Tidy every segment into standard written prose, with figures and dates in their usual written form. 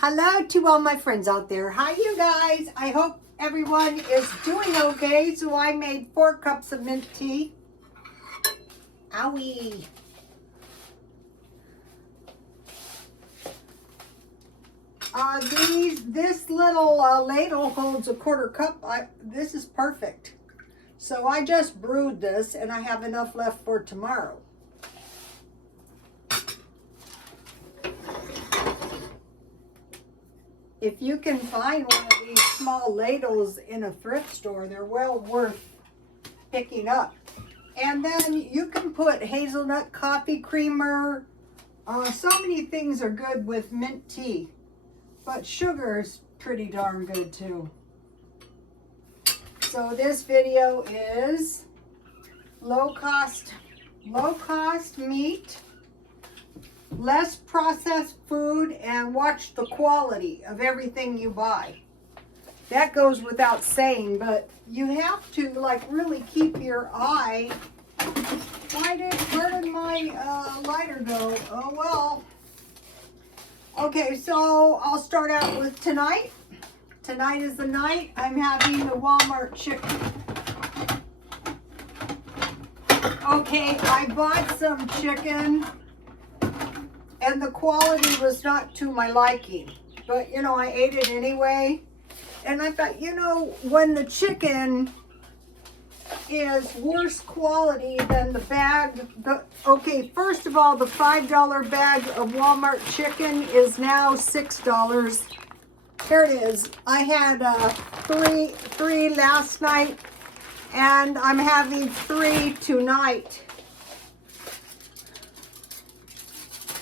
Hello to all my friends out there. Hi, you guys. I hope everyone is doing okay. So I made 4 cups of mint tea. Owie. This little ladle holds a 1/4 cup. This is perfect. So I just brewed this and I have enough left for tomorrow. If you can find one of these small ladles in a thrift store, they're well worth picking up. And then you can put hazelnut coffee creamer. So many things are good with mint tea, but sugar is pretty darn good too. So this video is low cost meat, less processed food, and watch the quality of everything you buy. That goes without saying, but you have to like really keep your eye. Where did my lighter go? Oh well. Okay, so I'll start out with tonight. Tonight is the night I'm having the Walmart chicken. Okay, I bought some chicken and the quality was not to my liking, but you know, I ate it anyway. And I thought, you know, when the chicken is worse quality than the bag, okay, first of all, the $5 bag of Walmart chicken is now $6. Here it is. I had three last night and I'm having 3 tonight.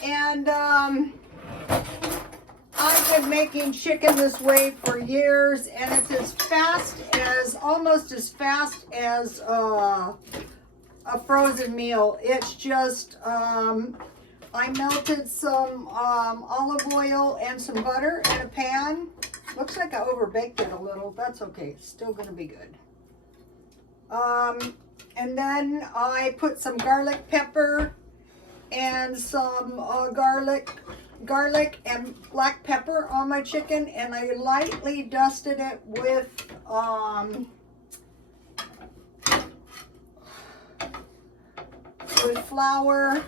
And I've been making chicken this way for years, and it's almost as fast as a frozen meal. It's just, I melted some olive oil and some butter in a pan. Looks like I overbaked it a little. That's okay. It's still going to be good. And then I put some garlic pepper and some garlic and black pepper on my chicken, and I lightly dusted it with flour.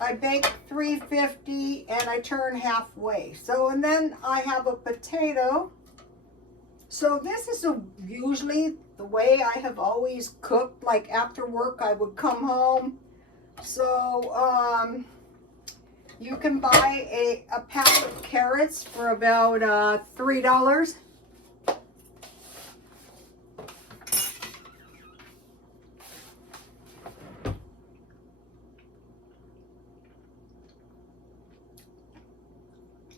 I bake 350 and I turn halfway. So, and then I have a potato. So this is usually the way I have always cooked. Like after work I would come home. So you can buy a pack of carrots for about $3.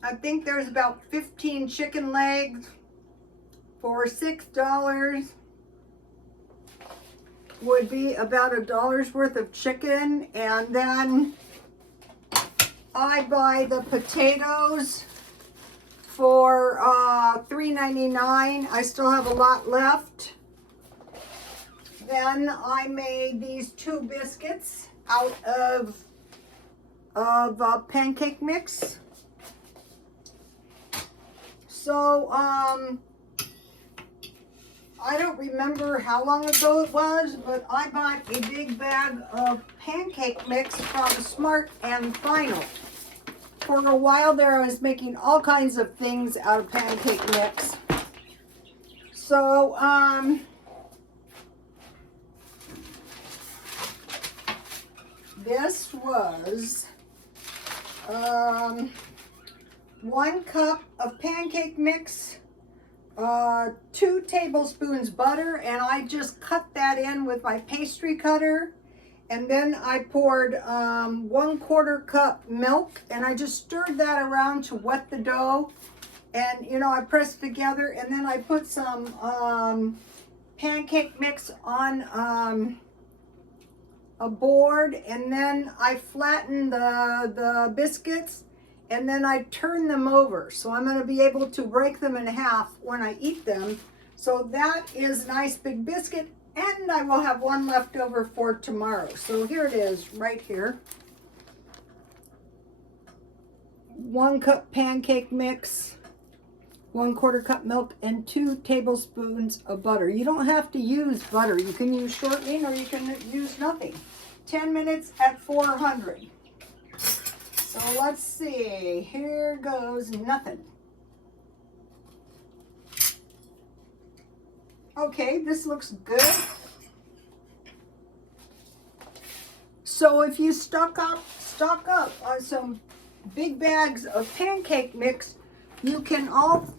I think there's about 15 chicken legs for $6. Would be about $1 worth of chicken. And then I buy the potatoes for $3.99. I still have a lot left. Then I made these 2 biscuits out of pancake mix. So I don't remember how long ago it was, but I bought a big bag of pancake mix from Smart and Final. For a while there, I was making all kinds of things out of pancake mix. So, this was 1 cup of pancake mix, 2 tablespoons butter, and I just cut that in with my pastry cutter. And then I poured 1/4 cup milk, and I just stirred that around to wet the dough. And you know, I pressed it together, and then I put some pancake mix on a board, and then I flattened the biscuits, and then I turn them over. So I'm going to be able to break them in half when I eat them. So that is a nice big biscuit, and I will have 1 left over for tomorrow. So here it is right here. 1 cup pancake mix, 1/4 cup milk, and 2 tablespoons of butter. You don't have to use butter. You can use shortening or you can use nothing. 10 minutes at 400. So let's see. Here goes nothing. Okay, this looks good. So if you stock up on some big bags of pancake mix, you can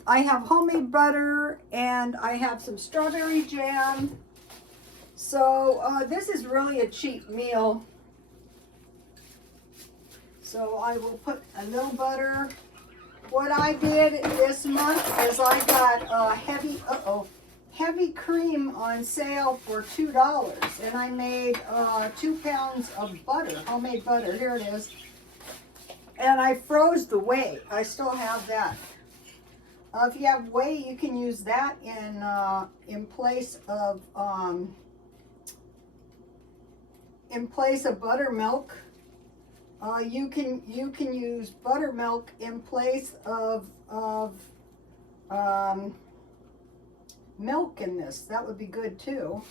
I have homemade butter and I have some strawberry jam. So this is really a cheap meal. So I will put a little butter. What I did this month is I got heavy cream on sale for $2, and I made 2 pounds of butter, homemade butter. Here it is. And I froze the whey. I still have that. If you have whey, you can use that in place of buttermilk. You can use buttermilk in place of milk in this. That would be good too.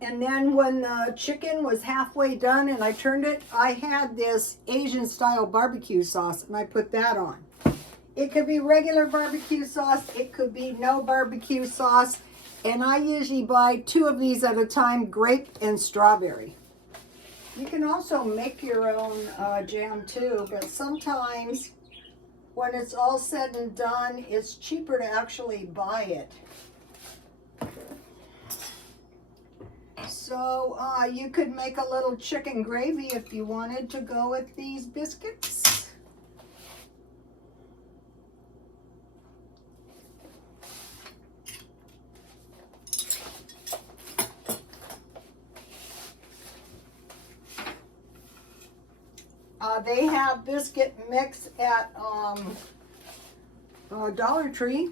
And then when the chicken was halfway done and I turned it, I had this Asian style barbecue sauce and I put that on. It could be regular barbecue sauce, it could be no barbecue sauce, and I usually buy 2 of these at a time, grape and strawberry. You can also make your own jam too, but sometimes when it's all said and done, it's cheaper to actually buy it. So you could make a little chicken gravy if you wanted to go with these biscuits. They have biscuit mix at Dollar Tree.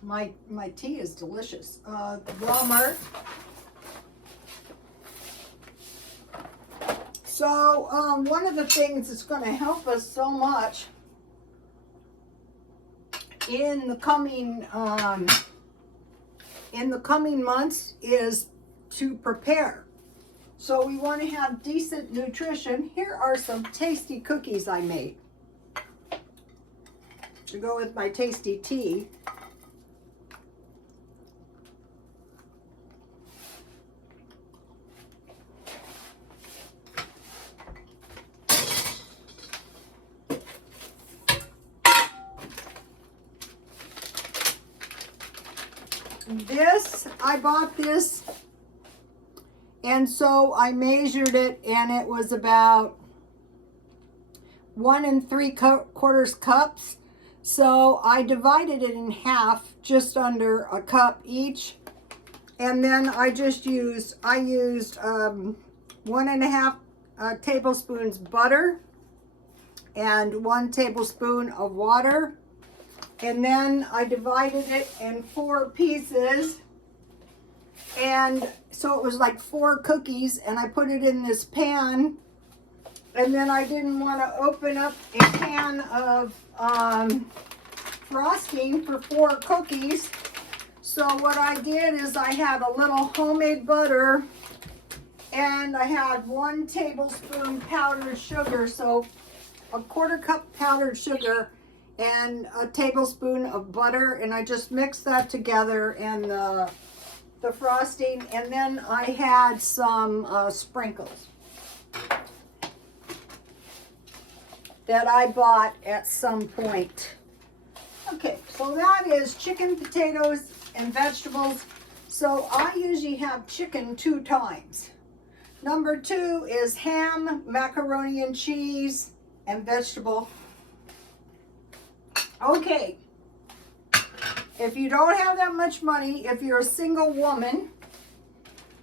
My tea is delicious. Walmart. So one of the things that's going to help us so much in the coming months is to prepare. So we want to have decent nutrition. Here are some tasty cookies I made to go with my tasty tea. I bought this, and so I measured it, and it was about 1 3/4 cups. So I divided it in half, just under a cup each, and then I used 1.5 tablespoons butter and 1 tablespoon of water. And then I divided it in 4 pieces. And so it was like 4 cookies, and I put it in this pan. And then I didn't want to open up a pan of frosting for 4 cookies. So what I did is I had a little homemade butter, and I had 1 tablespoon powdered sugar. So 1/4 cup powdered sugar and a tablespoon of butter, and I just mixed that together, and the frosting, and then I had some sprinkles that I bought at some point. Okay, so that is chicken, potatoes, and vegetables. So I usually have chicken 2 times. Number 2 is ham, macaroni and cheese, and vegetable. Okay, if you don't have that much money, if you're a single woman,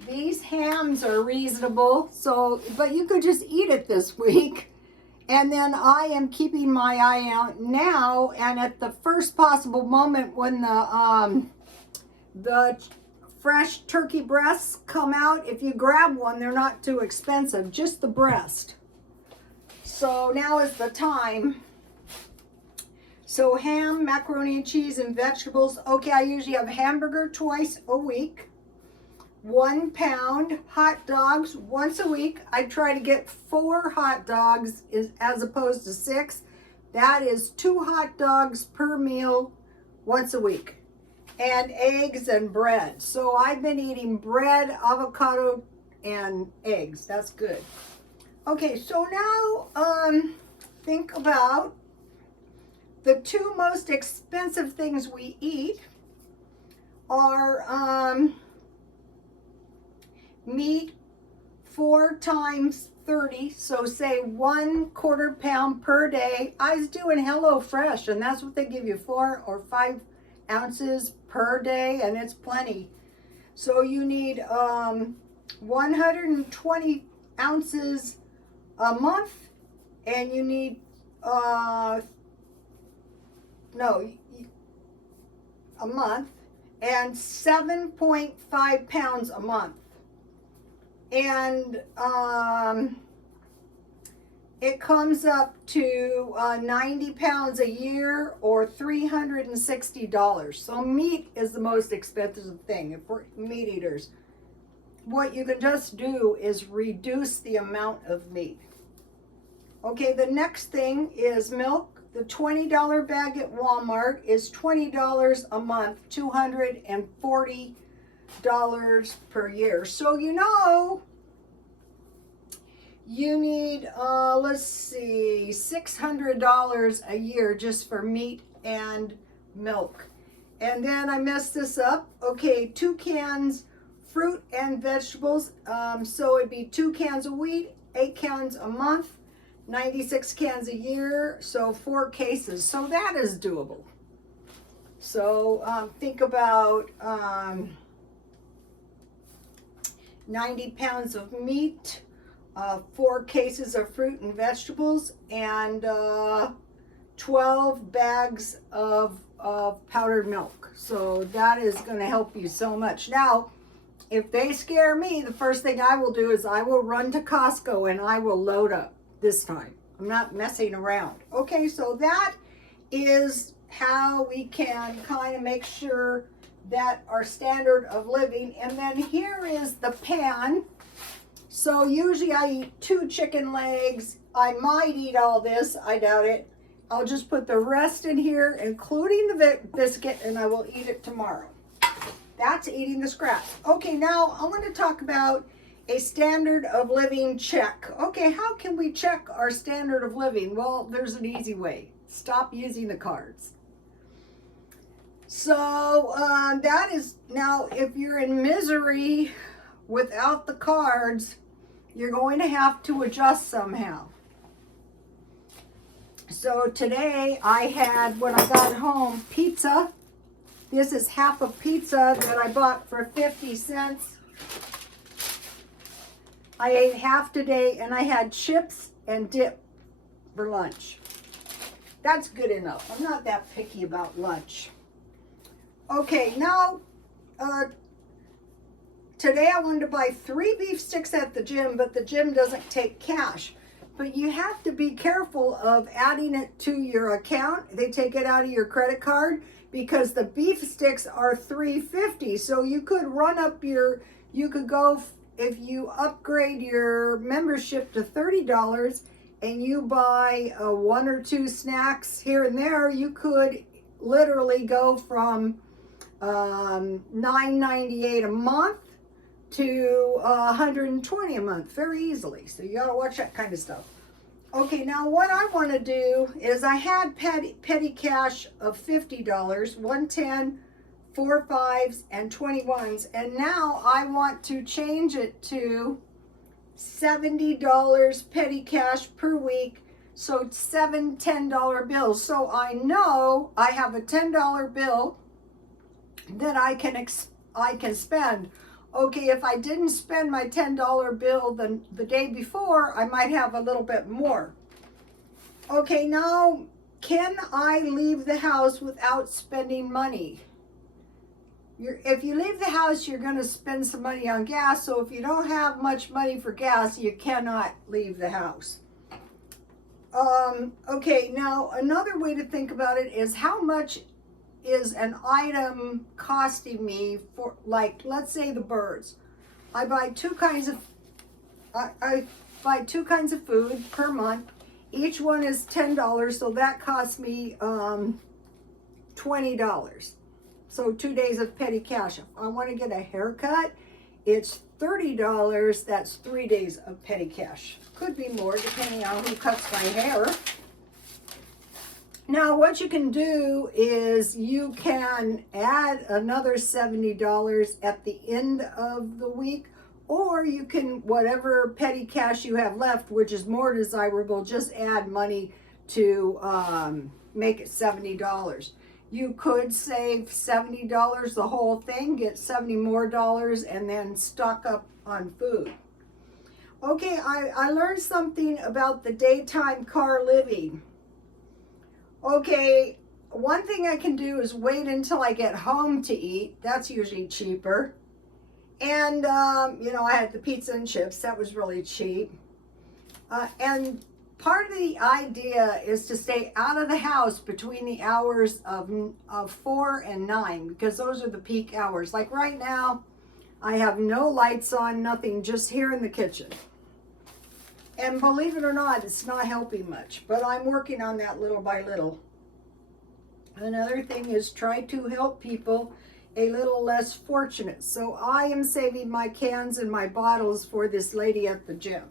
these hams are reasonable. So, but you could just eat it this week. And then I am keeping my eye out now, and at the first possible moment when the fresh turkey breasts come out. If you grab one, they're not too expensive, just the breast. So now is the time. So ham, macaroni and cheese, and vegetables. Okay, I usually have hamburger twice a week. 1 pound hot dogs once a week. I try to get 4 hot dogs as opposed to 6. That is 2 hot dogs per meal once a week. And eggs and bread. So I've been eating bread, avocado, and eggs. That's good. Okay, so now think about the 2 most expensive things we eat are meat 4 times 30, so say 1/4 pound per day. I was doing HelloFresh, and that's what they give you, 4 or 5 ounces per day, and it's plenty. So you need 120 ounces a month, and you need a month, and 7.5 pounds a month. And it comes up to 90 pounds a year or $360. So meat is the most expensive thing. If we're meat eaters, what you can just do is reduce the amount of meat. Okay, the next thing is milk. The $20 bag at Walmart is $20 a month, $240 per year. So you know, you need, let's see, $600 a year just for meat and milk. And then I messed this up. Okay, 2 cans fruit and vegetables. So it'd be 2 cans a week, 8 cans a month, 96 cans a year, so 4 cases. So that is doable. So think about 90 pounds of meat, 4 cases of fruit and vegetables, and 12 bags of powdered milk. So that is going to help you so much. Now, if they scare me, the first thing I will do is I will run to Costco and I will load up this time. I'm not messing around. Okay, so that is how we can kind of make sure that our standard of living. And then here is the pan. So usually I eat 2 chicken legs. I might eat all this, I doubt it. I'll just put the rest in here, including the biscuit, and I will eat it tomorrow. That's eating the scraps. Okay, now I want to talk about a standard of living check. Okay, how can we check our standard of living? Well, there's an easy way. Stop using the cards. So that is, now if you're in misery without the cards, you're going to have to adjust somehow. So today I had, when I got home, pizza. This is half a pizza that I bought for 50 cents. I ate half today, and I had chips and dip for lunch. That's good enough. I'm not that picky about lunch. Okay, now, today I wanted to buy 3 beef sticks at the gym, but the gym doesn't take cash. But you have to be careful of adding it to your account. They take it out of your credit card because the beef sticks are $3.50. So you could run up your, you could go, if you upgrade your membership to $30 and you buy 1 or 2 snacks here and there, you could literally go from $9.98 a month to $120 a month very easily. So you gotta watch that kind of stuff. Okay, now what I want to do is I had petty cash of $50, 110, 4 5s, and 21s, and now I want to change it to $70 petty cash per week, so 7 $10 bills. So I know I have a $10 bill that I can spend. Okay, if I didn't spend my $10 bill the day before, I might have a little bit more. Okay, now, can I leave the house without spending money? if you leave the house, you're going to spend some money on gas. So if you don't have much money for gas, you cannot leave the house. Okay, now another way to think about it is how much is an item costing me for, like, let's say the birds. I buy two kinds of food per month. Each one is $10, so that costs me $20. So 2 days of petty cash. If I want to get a haircut, it's $30. That's 3 days of petty cash. Could be more depending on who cuts my hair. Now what you can do is you can add another $70 at the end of the week, or you can, whatever petty cash you have left, which is more desirable, just add money to make it $70. You could save $70 the whole thing, get $70 more, and then stock up on food. Okay, I learned something about the daytime car living. Okay, one thing I can do is wait until I get home to eat. That's usually cheaper. And, you know, I had the pizza and chips. That was really cheap. And part of the idea is to stay out of the house between the hours of 4 and 9, because those are the peak hours. Like right now, I have no lights on, nothing, just here in the kitchen. And believe it or not, it's not helping much, but I'm working on that little by little. Another thing is try to help people a little less fortunate. So I am saving my cans and my bottles for this lady at the gym.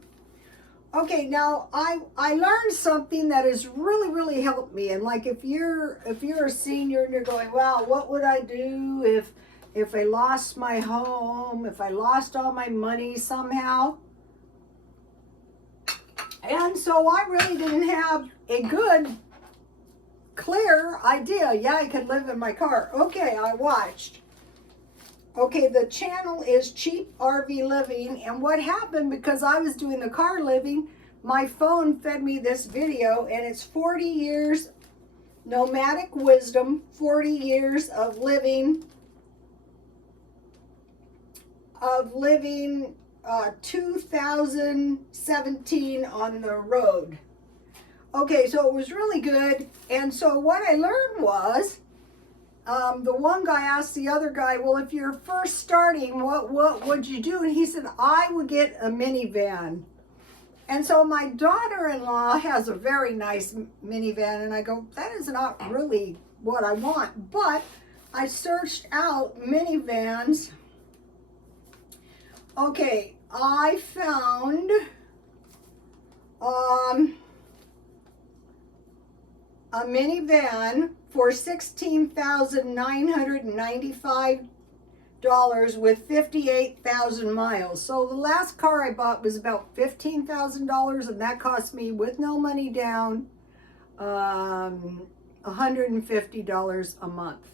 Okay, now I learned something that has really helped me. And like if you're a senior and you're going, wow, what would I do if I lost my home, if I lost all my money somehow? And so I really didn't have a good, clear idea. Yeah, I could live in my car. Okay, I watched. Okay, the channel is Cheap RV Living, and what happened, because I was doing the car living, my phone fed me this video, and it's 40 years nomadic wisdom, 40 years of living 2017 on the road. Okay, so it was really good. And so what I learned was, the one guy asked the other guy, well, if you're first starting, what would you do? And he said, I would get a minivan. And so my daughter-in-law has a very nice minivan, and I go, that is not really what I want. But I searched out minivans. Okay, I found a minivan for $16,995 with 58,000 miles. So the last car I bought was about $15,000, and that cost me, with no money down, $150 a month.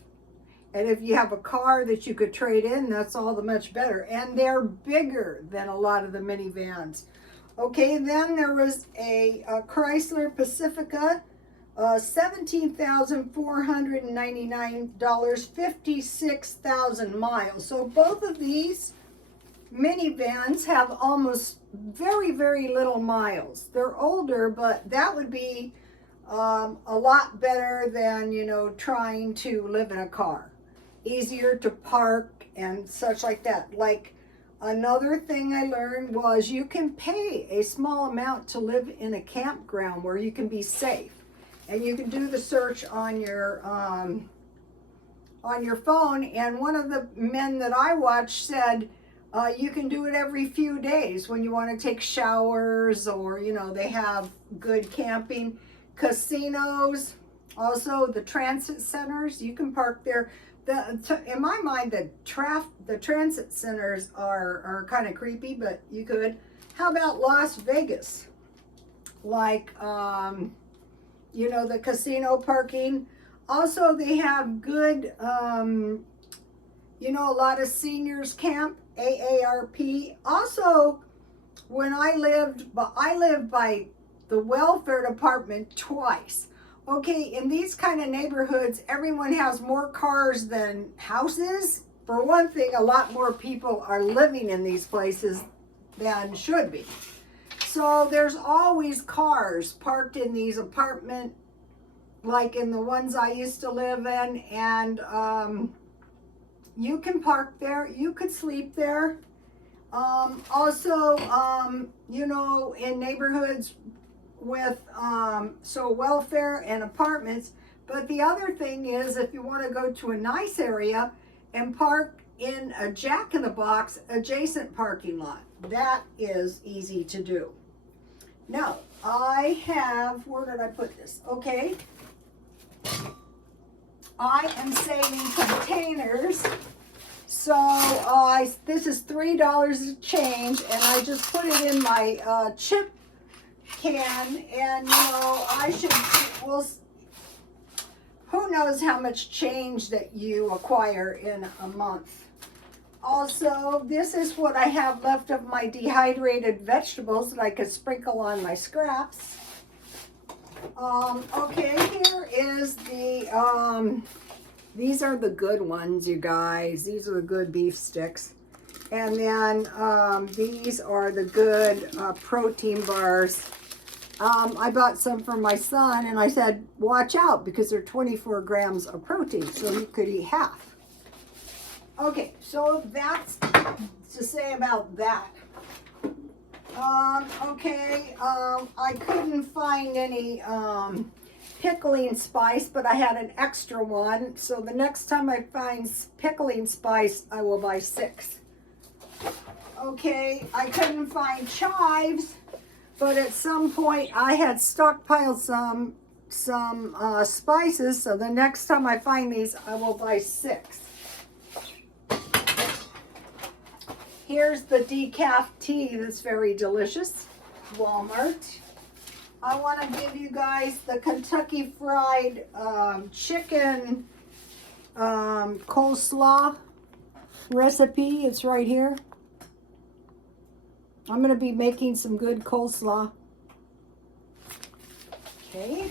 And if you have a car that you could trade in, that's all the much better. And they're bigger than a lot of the minivans. Okay, then there was a Chrysler Pacifica, $17,499, 56,000 miles. So both of these minivans have almost very little miles. They're older, but that would be a lot better than, you know, trying to live in a car. Easier to park and such like that. Like, another thing I learned was you can pay a small amount to live in a campground where you can be safe. And you can do the search on your phone. And one of the men that I watched said you can do it every few days when you want to take showers, or, you know, they have good camping. Casinos, also the transit centers, you can park there. In my mind, the transit centers are kind of creepy, but you could. How about Las Vegas? Like, you know, the casino parking. Also, they have good, you know, a lot of seniors camp, AARP. Also, when I lived by the welfare department twice. Okay, in these kind of neighborhoods, everyone has more cars than houses, for one thing, a lot more people are living in these places than should be. So there's always cars parked in these apartment, like in the ones I used to live in, and you can park there, you could sleep there. Also, you know, in neighborhoods with so welfare and apartments. But the other thing is, if you want to go to a nice area and park in a Jack-in-the-Box adjacent parking lot, that is easy to do. Now, I have, where did I put this? Okay. I am saving containers. So this is $3 a change, and I just put it in my chip can, and you know, who knows how much change that you acquire in a month. Also, this is what I have left of my dehydrated vegetables that I could sprinkle on my scraps. Okay, here is the, these are the good ones, you guys. These are the good beef sticks. And then these are the good protein bars. I bought some for my son, and I said, watch out, because they're 24 grams of protein, so you could eat half. Okay, so that's to say about that. Okay, I couldn't find any pickling spice, but I had an extra one, so the next time I find pickling spice, I will buy 6. Okay, I couldn't find chives, but at some point I had stockpiled some spices, so the next time I find these, I will buy 6. Here's the decaf tea that's very delicious, Walmart. I want to give you guys the Kentucky Fried Chicken coleslaw recipe. It's right here. I'm going to be making some good coleslaw. Okay.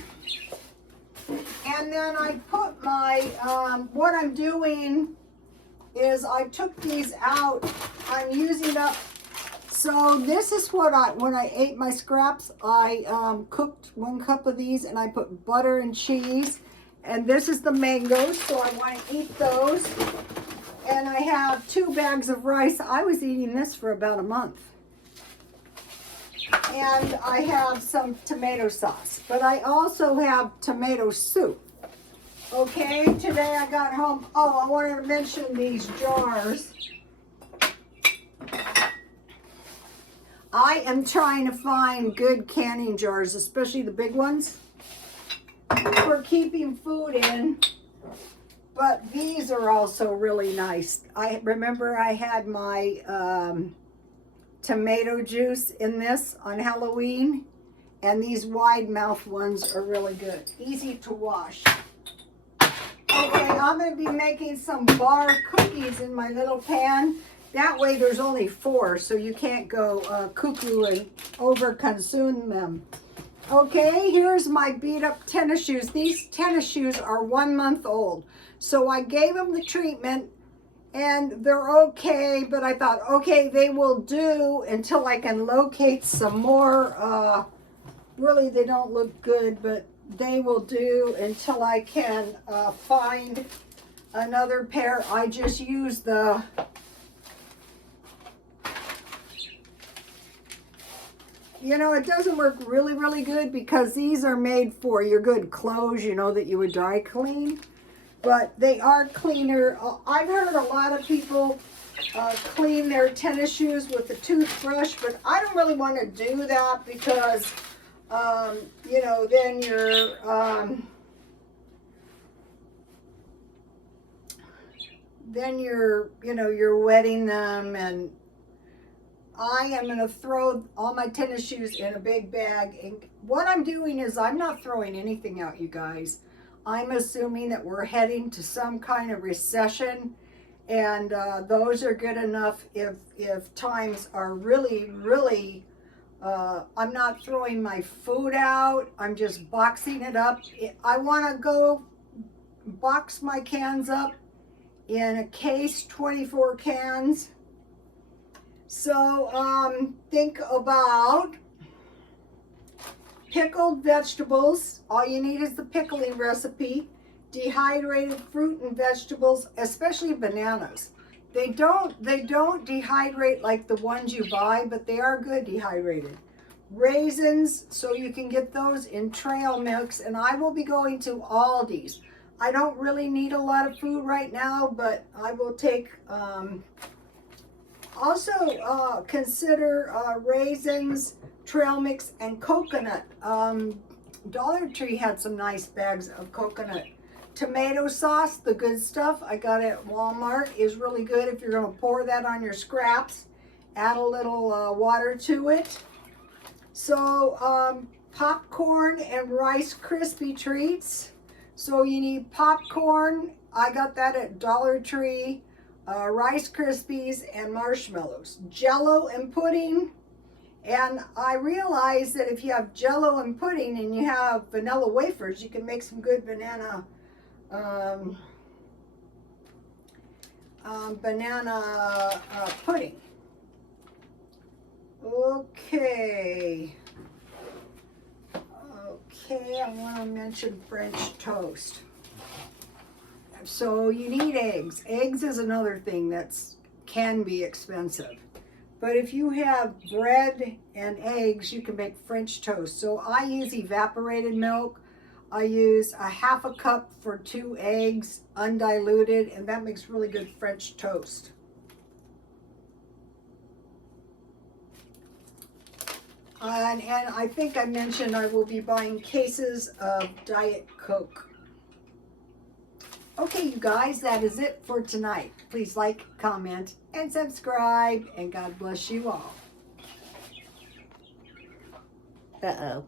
And then I put my, what I'm doing is I took these out. I'm using up, so this is what when I ate my scraps, I cooked 1 cup of these, and I put butter and cheese. And this is the mangoes, so I want to eat those. And I have 2 bags of rice. I was eating this for about a month. And I have some tomato sauce, but I also have tomato soup. Okay, today I got home. Oh, I wanted to mention these jars. I am trying to find good canning jars, especially the big ones, for keeping food in. But these are also really nice. I remember I had my tomato juice in this on Halloween, and these wide mouth ones are really good. Easy to wash. Okay, I'm going to be making some bar cookies in my little pan. That way there's only 4, so you can't go cuckoo and over-consume them. Okay, here's my beat-up tennis shoes. These tennis shoes are 1 month old. So I gave them the treatment, and they're okay, but I thought, okay, they will do until I can locate some more. Really, they don't look good, but they will do until I can find another pair. I just used the you know, it doesn't work really, really good because these are made for your good clothes, you know, that you would dry clean. But they are cleaner. I've heard a lot of people clean their tennis shoes with a toothbrush, but I don't really want to do that because, you know, then you're, you know, you're wetting them, and I am going to throw all my tennis shoes in a big bag. And what I'm doing is I'm not throwing anything out, you guys. I'm assuming that we're heading to some kind of recession, and those are good enough if times are really, really, I'm not throwing my food out. I'm just boxing it up. I want to go box my cans up in a case, 24 cans. So think about pickled vegetables. All you need is the pickling recipe. Dehydrated fruit and vegetables, especially bananas. They don't dehydrate like the ones you buy, but they are good dehydrated. Raisins, so you can get those in trail mix, and I will be going to Aldi's. I don't really need a lot of food right now, but I will take, also consider raisins, trail mix, and coconut. Dollar Tree had some nice bags of coconut. Tomato sauce, the good stuff I got at Walmart, is really good if you're going to pour that on your scraps. Add a little water to it. So popcorn and Rice Krispie treats. So you need popcorn. I got that at Dollar Tree. Rice Krispies and marshmallows. Jello and pudding. And I realized that if you have Jello and pudding and you have vanilla wafers, you can make some good banana pudding. Okay, I want to mention French toast. So you need eggs. Eggs is another thing that's can be expensive. But if you have bread and eggs, you can make French toast. So I use evaporated milk. I use a half a cup for 2 eggs, undiluted, and that makes really good French toast. And I think I mentioned I will be buying cases of Diet Coke. Okay, you guys, that is it for tonight. Please like, comment, and subscribe, and God bless you all. Uh-oh.